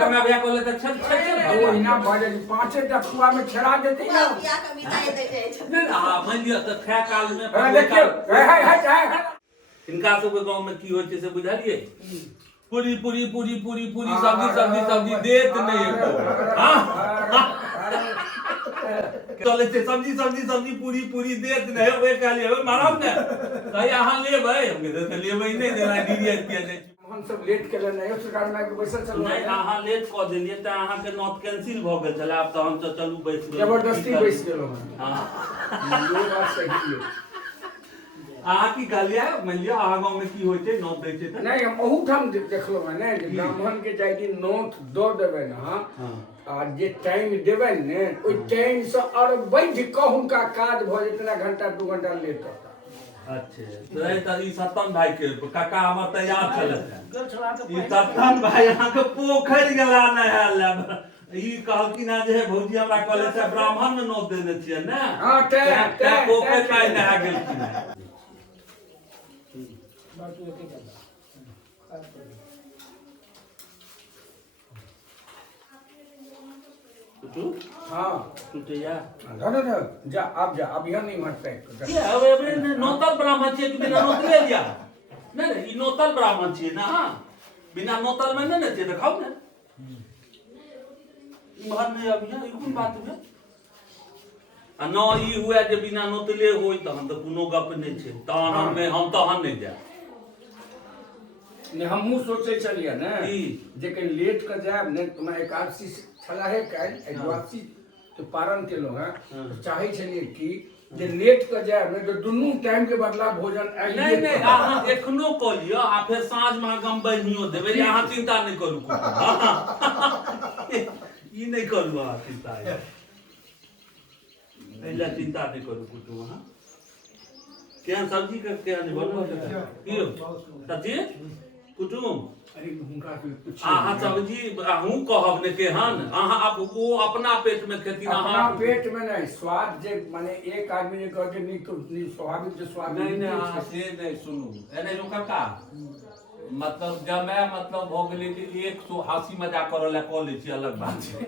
गंगा भैया को लेते छल वो इना भजे 5टा पुआ में छेड़ा देती ना बिया के बिताए दे छै नहीं हां मान लिया त खै काल में देखियो है इनका सब के गांव में की होय छै से बुझलिए पूरी पूरी पूरी पूरी पूरी सब्जी देत नहीं है हां चले छै सब्जी पूरी पूरी देत नहीं है वे कहलिए मारब ने कहि अहाँ लेबै हम कहै त लेबै नहीं देना दीदी किया नहीं हम सब लेट केले नहीं सरकार में के बैसल चल नहीं अहाँ लेट क देलिए त अहाँ के नोट कैंसिल भ गेल छले आब त हम त चलू बैस गेल जबरदस्ती बैस गेलो हां ये बात सही है अहाँ की कहलिए मान लिया अहाँ गांव में की होय छै नोट दै छै त नहीं हम बहुत हम देखलो है ने ब्राह्मण के जाय दिन नोट दो देबे ना आ जे टाइम देबे ने ओइ टाइम से और बैठ क हुनका काज भ जेतना घंटा 2 घंटा लेट होता अच्छे त ई सत्तन भाई के काका हमर तैयार छले ई सत्तन भाई अहाँ के पोखर गेला नहाल ई कहलकिन जे भौजी हमरा कहले से ब्राह्मण में नोत देने छियै ने हां ते पोखर में नहा गेलखिन बात तो एके कर तू हां तू तो या जा अब यहां नहीं मरते ये अब नोतल ब्राह्मण छियै कि बिना नोतले लिया नहीं ई नोतल ब्राह्मण छियै ना बिना नोतल में नहीं छियै देखाओ ने इमहर में अब यहाँ कोन बात में आ न ई हुए जे बिना नोतले होई तहन त कोनो गप नहीं छै तहन हम तहन नहीं जाय ने हमहु सोचे चलिए ने जे के लेट क जाब ने तुम एकादशी छला है काल एकादशी तो पारण के लोग हैं तो चाहे चलिए कि जे लेट क जाब ने तो दुनू टाइम के बदला भोजन नहीं नहीं अहाँ एखनो क लियो आ फिर साँझ में गम बनियो देबे अहाँ चिंता नहीं करू ई नहीं करू अहाँ चिंता एला चिंता नहीं करू कुछ अहाँ केहन सब्जी के केहन बनल छै कियो सब्जी कुटुम अरे हुनका कुछ अहाँ सब्जी अहूँ कहब ने केहन अहाँ अब वो अपना पेट में खेती अपना पेट में नहीं स्वाद जे माने एक आदमी ने कह के नहीं तो स्वाभाविक जो स्वाद नहीं अहाँ से नहीं सुनू एने जो काका मतलब जमे मतलब भ गेलै कि 100 हंसी मजाक करऽ ला कऽ लै छी अलग बात छै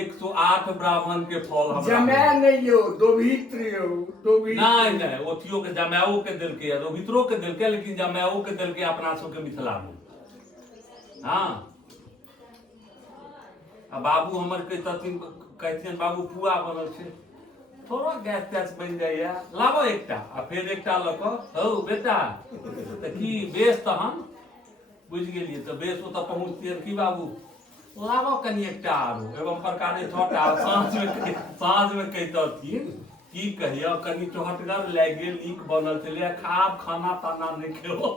108 ब्राह्मण के फल हमरा जमै नहीं यो दोभित्र नहीं ओथियो के जमाओ के देलकै या दोभित्रो के देलकै लेकिन जमाओ के देलकै अपना सब के मिथिला में हां आ बाबू हमर कहथिन बाबू पुआ बनल छै थोड़ा गैस तैस बन जाइए लाबो एकटा आ फिर एकटा ल क हौ बेटा त की बेस तहन बुझ गेलिए त बेस ओत पहुंचतिए की बाबू लाबो कनी एकटा आरो एवं प्रकारे छोटा साँझ में कहतथिन की कहियो कनी चोहटगर लाग गेल नीक बनल छलै खाब खाना ताना नहीं खेओ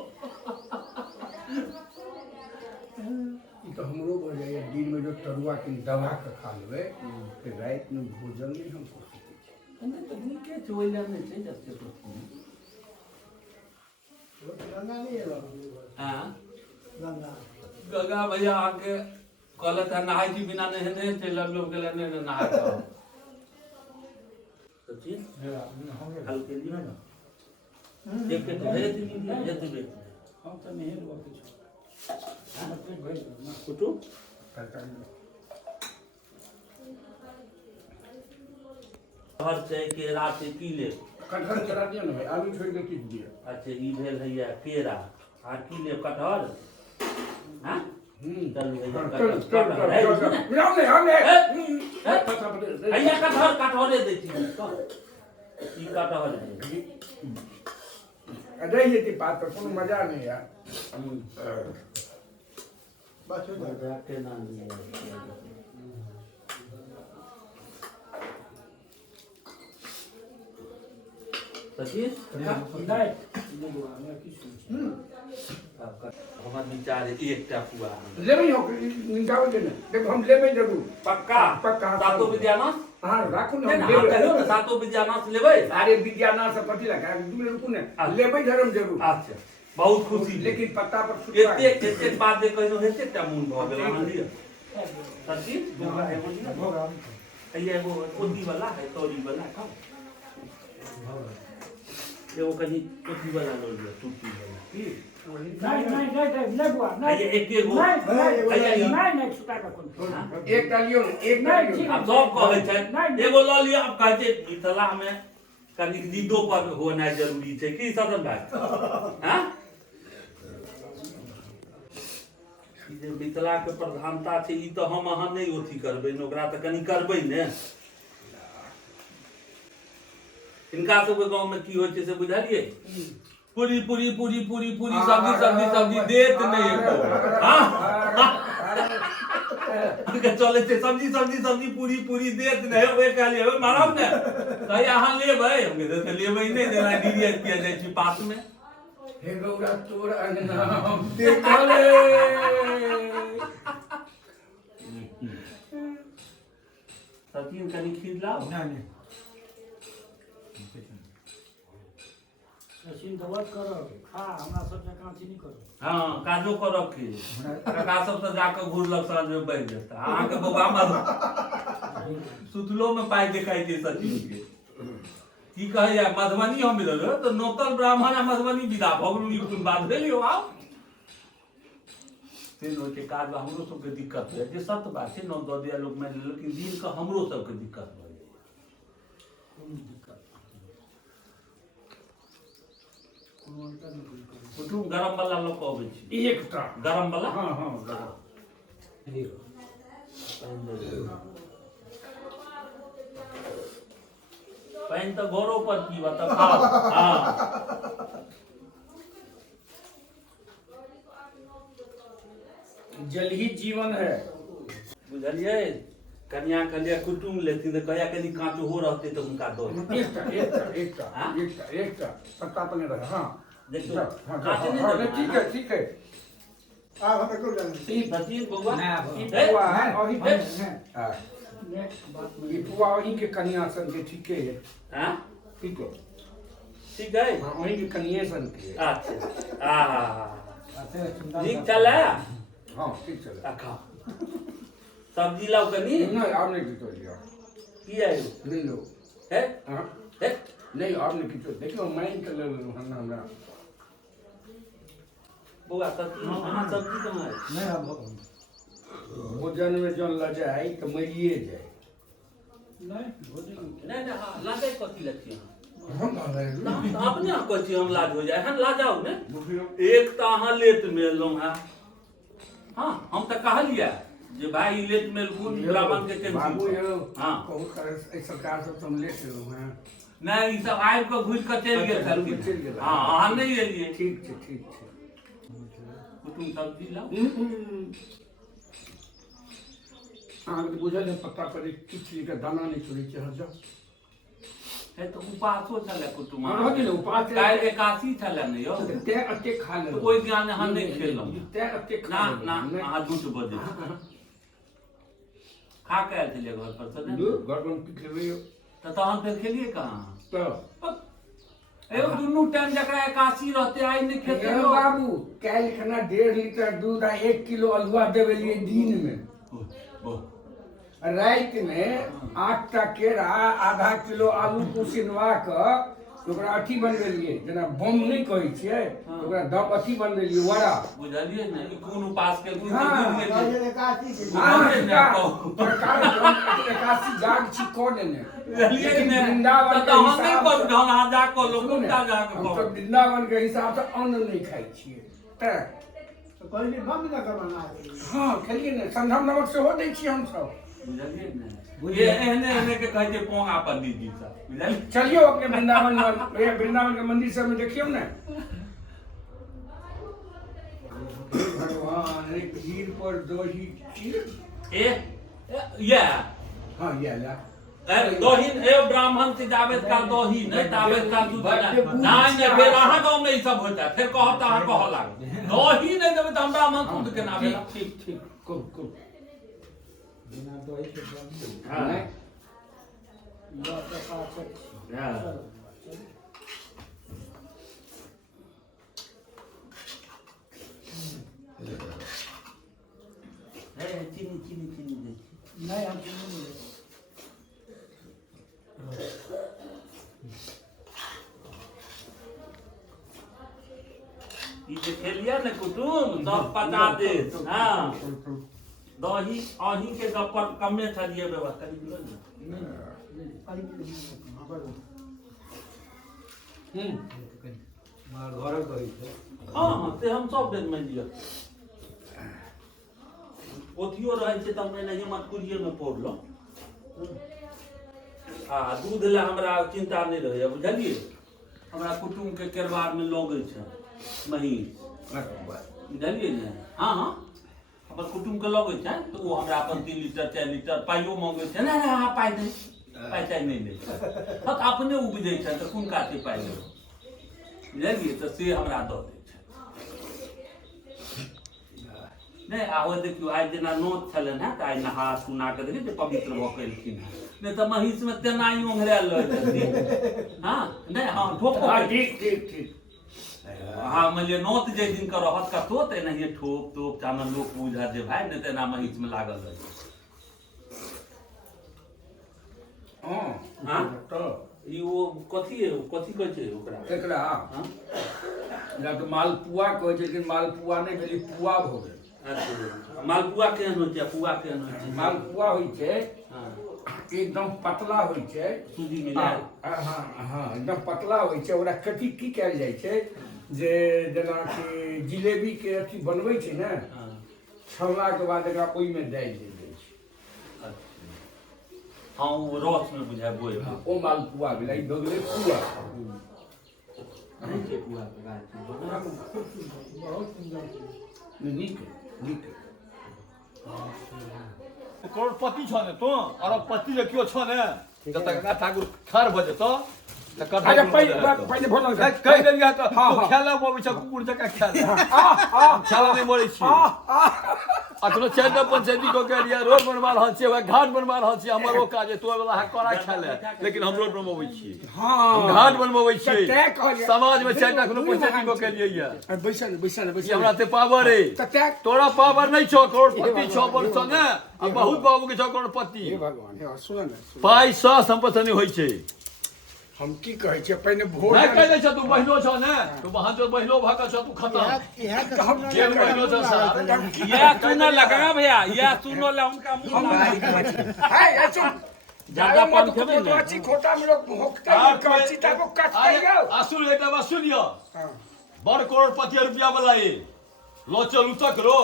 तो हमरो हो जाए दिन में जो तरुआ के दबा के खा लेबे फिर रात में भोजन नहीं हम कर सकते नहीं तो नीके चोइला में छै जस्ते तो गंगा नहीं है हां गंगा गंगा भैया आके कहलत है नहाई थी बिना नहने चल लोग गेले ने नहा के सचिन हल्के लिए ना देख के भेज दी हम तो नहीं हुआ कुछ कुटु हर चाय के रात की ले कटहल चला दिया ना भाई आलू छोड़ के किस दिया अच्छा ई भेल है या केरा आ की ले कटहल हां चल भैया कटहल दै छी ई कटहल अरे ये बात पर कोनो मजा नहीं यार बस हो जाए के नाम सचिन हमर विचार एकटा पुआ लेबै हो निकाल देना देखो हम लेबै जरूर पक्का सातो विद्यानाथ हां राखू ना हम कहियो ना सातो विद्यानाथ लेबै अरे विद्यानाथ से कथि लगा दूर रुकू ने लेबै धर्म जरूर अच्छा बहुत खुशी लेकिन पत्ता पर एते बात जे कहिनो हेते टा मून भ गेल अहाँ लियो सचिन भोगा एगो दिया भोगा ये एगो ओदी वाला है तोरी वाला खाओ एगो कनी ओदी वाला लो लियो टूटी वाला ठीक नहीं बुआ ये एक एक गो नहीं छुटा का कोन एक डालियो एक डालियो अब सब कहै छै एगो ल लियो अब कहै छै मिथिला में कनी जिद्दो पर होनाइ जरूरी छै की सदन भाई हां ई जे मिथिला के प्रधानता छै ई तो हम अहाँ नहीं ओथी करबै न ओकरा त कनी करबै ने इनका सबके गांव में की होइ छै से बुझलिए पूरी पूरी पूरी पूरी पूरी सब्जी सब्जी सब्जी देत नहीं एको हां के चले छै सब्जी सब्जी सब्जी पूरी पूरी देत नहीं ओए कहलिए ओए मारब ने कहि अहाँ लेबै हम के लेबै नहीं देना दीदी के जाइ छी पास में हे गौरा तोर अंगना देखले सचिन कनी खीर लाओ नहीं मशीन दवत करो खा हमरा सब जकां चीनी करो हां काजो करब की काका सब त जाके घुरलक साँझ में बैठ जेता अहाँ के बौआ मत सुतलो में पाई देखाई दे सचिन के की कहे या मधुबनी हम मिलल तो नोतल ब्राह्मण आ मधुबनी विदा भगलू ई कुन बात भेलियो आओ तीन के काज हमरो सब के दिक्कत है जे सत बात छै न द दिया लोग में लेकिन दिन के हमरो सब के दिक्कत भ जाय कुटुम गरम वाला लोग अबै छी एकटा गरम वाला हां हां गरम पानी तो घरों पर पीवा तो खाओ हाँ जल ही जीवन है बुझलिए कन्या कन्या कुटुम लेथिन तो कया कनी कांचो हो रहते तो उनका दो एकटा एकटा एकटा एकटा एकटा पत्ता पने रहा हां देखो हां कांचे नहीं ठीक है आप हमें क्यों जानते ई सचिन बउआ ई बुआ है अभी नेक्स्ट बात में ये बुआ वही के कन्या सन के ठीक है हां ठीक है ठीक है वही के कन्या सन के अच्छा आ सुंदर ठीक चला हां ठीक चला खा सब्जी लाओ कनी नहीं आपने की तो लिया की है ले लो है हां है नहीं आपने की तो देखो मैं कर ले लो हमरा बउआ सब्जी हां सब्जी कहां है नहीं अब भोजन में जन ल जाए तो मरिए जाए नहीं भोजन नहीं हां लागे कथी लखी हम आ गए अपने आप को हम लाज हो जाए हम ला जाओ ने एक तो अहाँ लेट मेललों है हाँ हम तो कहलिए जे भाई लेट मेल कोन ब्राह्मण के बाबू टेंशन यो हाँ सरकार सब तुम लेट लो हैं नहीं ई सब आबि के घुर के चल गेल चलि छलखिन गेल। हाँ अहाँ नहीं एलिए ठीक है कुटुम सब्जी लाओ अहाँ के बुझल है पत्ता पर किछ के दाना नहीं छोड़ी छै हर जाओ है तो उपासो छले कुटुम हाँ, रहते ने, उपास है। काल्हि एकादशी छले ने यो ते अते खा ले तो ओहि ज्ञान अहाँ नहीं खेलहुँ ते अते ना खा ना अहाँ झूठ बजै छी खा के आयल छलियै घर पर से दू घर में पीट लेबै तो तहन फिर खेलिए कहाँ तो एगो दुनू टाइम जकरा एकादशी रहते आइ नहीं खेते ए लोग। बाबू काल खना 1.5 लीटर दूध आ 1 किलो अलुआ देवे लिए दिन में ओह, रात में 8 टा केरा आधा किलो आलू कुसिनवा के ओकरा अथी बनवेलिए जेना बम नहीं कहै छियै ओकरा दम अथी बनवेलिए वड़ा बुझलिए ने ई कोन उपास के कोन हाँ, बुझ गेलिए। हैं काशी के एकासी जाग छी कोने ने बुझलिए ने वृंदावन तो के हम नहीं हिसाब कर ढन आ जा को लोग सुनू ने, कुत्ता जा हम को तो वृंदावन के हिसाब से अन्न नहीं खाई छियै ते तो पहले बम न करवाना हाँ खेलिए ने संधम नमक से हो दै छी हम सब बुझलिए ने ये एहने एहने के कहै छै पोंगा पंडित जी सब बुझलिए चलियो अपने वृंदावन में वृंदावन के मंदिर सब में देखियो ने भगवान रे खीर पर दही खीर ए या हाँ ये ला दही ए ब्राह्मण से जावेद का दही नहीं तावेद का दूध नहीं नहीं फिर अहाँ गांव में ई सब होता फिर कहत अहाँ कह लाग दही नहीं देबे त हम ब्राह्मण दूध के नाम ठीक ठीक को बिना दही के बन हां या तो पास हां ए चीनी चीनी चीनी दे नहीं हम चीनी नहीं लेते। ई जे खेली ने कुटुम सब पता दे। हाँ दही अही के गप पर कमे छलिए व्यवस्था घर दही छै हाँ हाँ ते हम सब दिन में लिया ओथियो रहे छै त मैं नहीं मत कुरिये में पोड़लो आ दूध ले हमरा चिंता नहीं रहे बुझलिए हमरा कुटुम के केरबार में लगे छै महीस बुझलिए ने हाँ हाँ हमर कुटुम के लगे छै तो वो हमरा अपन 3 लीटर 4 लीटर पाइयो मांगे छै ना हाँ पाइ नहीं पाइ चाइ नहीं ले हत अपने उपजे छै त कोन काटे पाइ ले बुझलिए तो से हमरा दऽ दे नहीं आवे देखियो आज जेना नोत छलन है त आइ नहा सुना के देखिए पवित्र भ केलखिन नहीं तो महिष में तेनाई ओंघराल रहथिन हां नहीं हां ठोको ठीक हां मले नोत जे दिन कर रहत कतो त नहीं ठोक तोप चामन लोक बुझा जे भाई नहीं तेना महिष में लागल रहे हां तो ई वो कथी कहै छै ओकरा एकरा या तो मालपुआ कहै छै लेकिन मालपुआ नहीं भेली पुआ भ गेल अच्छा मालपुआ केहन होइ छै पुआ केहन होइ छै मालपुआ होइ छै हां एकदम पतला होइ छै सूजी मिला हाँ हाँ एकदम पतला होइ छै ओकरा कथी की कयल जाइ छै जे जेना कि जिलेबी के अथी बनबै छै ने हां छौला के बाद एकरा ओइ में डाल देल जाइ छै हाँ वो रस में बुझाय बोय ओ मालपुआ भेलै ई भऽ गेलै पुआ नहीं छै पुआ के गाछ बहुत सुंदर छै नीक नीक करोड़पति छ ने तो अरबपति जे कियो छ ने जब तक ठाकुर खार भ जेतो त अच्छा पहिले भोजन कर कहि देलिया त खेला मोबै छ कुकुर जका खेला खेला नहीं मोरै छी अखनो चैन पंचायती को कह लिया रोड बनवा रहल छी घाट बनवा रहल छी हमर ओ काज तो वाला करा खेले लेकिन हम रोड बनवाबै छी हां घाट बनवाबै छी समाज में चैन अखनो पंचायती को कह लिया बैसल हमरा ते पावर है त तोरा पावर नहीं छो करोड़पति छो पर छ ने बहुत बाबू के छो करोड़पति हे भगवान हे सुन न पाई स संपत्ति नहीं होई छै हम की कहै छै पहिने भोज नहीं कह दै छ तू बहिनो छ ने तू वहां जो बहिनो भाका छ तू खत्म हम जेल बहिनो छ सारा या सुनो लगा भैया या सुनो ला उनका मुंह है ऐसे ज्यादा पान खेबे ना कोची खोटा में लोग भोकते हैं कोची ता को काटते हैं आसुर एकटा बात सुनियो बड़ करोड़पति रुपया वाला ए लो चलू तक रो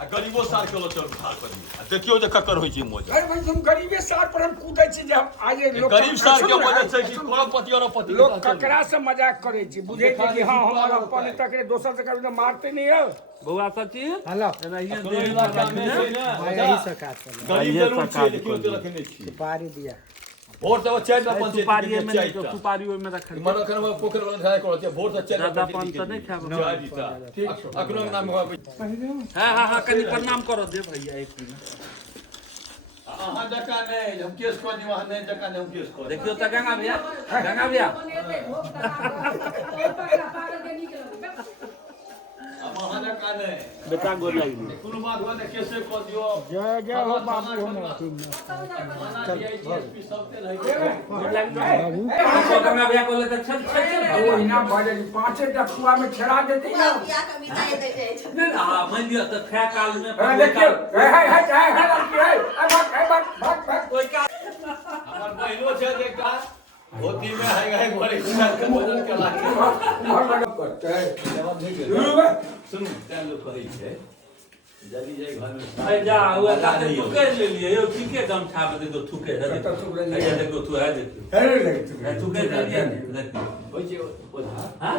आ गरीबो सार के लो चलू खार पर आ देखियो जे ककर होई छै मोज अरे भाई तुम गरीबे सार पर हम कूदै छी जे हम आज लोग गरीब सार के वजह से कि करोड़पति और पति लोग ककरा से मजाक करे छी बुझे छी कि हां हम अपन तकरे दोसर से कभी मारते नहीं है बउआ सचिन हेलो अपनो इलाका में छै ने यही से काट कर गरीब जरूर छै लेकिन ओते रखने छी पारी दिया वोट तो चैन पंचायत सुपारी में नहीं सुपारी में रख मन कर पोखर वाला खाए करो छै वोट तो चैन ज्यादा पान तो नहीं खाब ठीक अखनो नाम हुआ हां हां कनी प्रणाम करो दे भैया एक मिनट अहाँ जका नहीं हम केस कर दी वहां नहीं जका नहीं हम केस कर देखियो त गंगा भैया अब अहाँ जका नहीं बेटा गोर लगी कोनो बात हुआ त केस कर दियो जय जय हो बाबू हो ना डीएसपी सब के रह गंगा भैया को ले त चल दो महीना भले पांचे टकुआ में छड़ा देते हैं नहीं हां मान लिया त खै काल में देखिए है भाग कोई का हमर बहिनो छै एकटा होती में है घरे के भोजन के लागे करते हैं जवाब नहीं दे सुन तै लोग कहै छै जल्दी जाए घर में अरे जा हुआ का ठुके ले लिए यो ठीके गमछा में देखो ठुके है देखो तू है देखो अरे लगे ठुके ले लिए देखो होय छै ओझा हां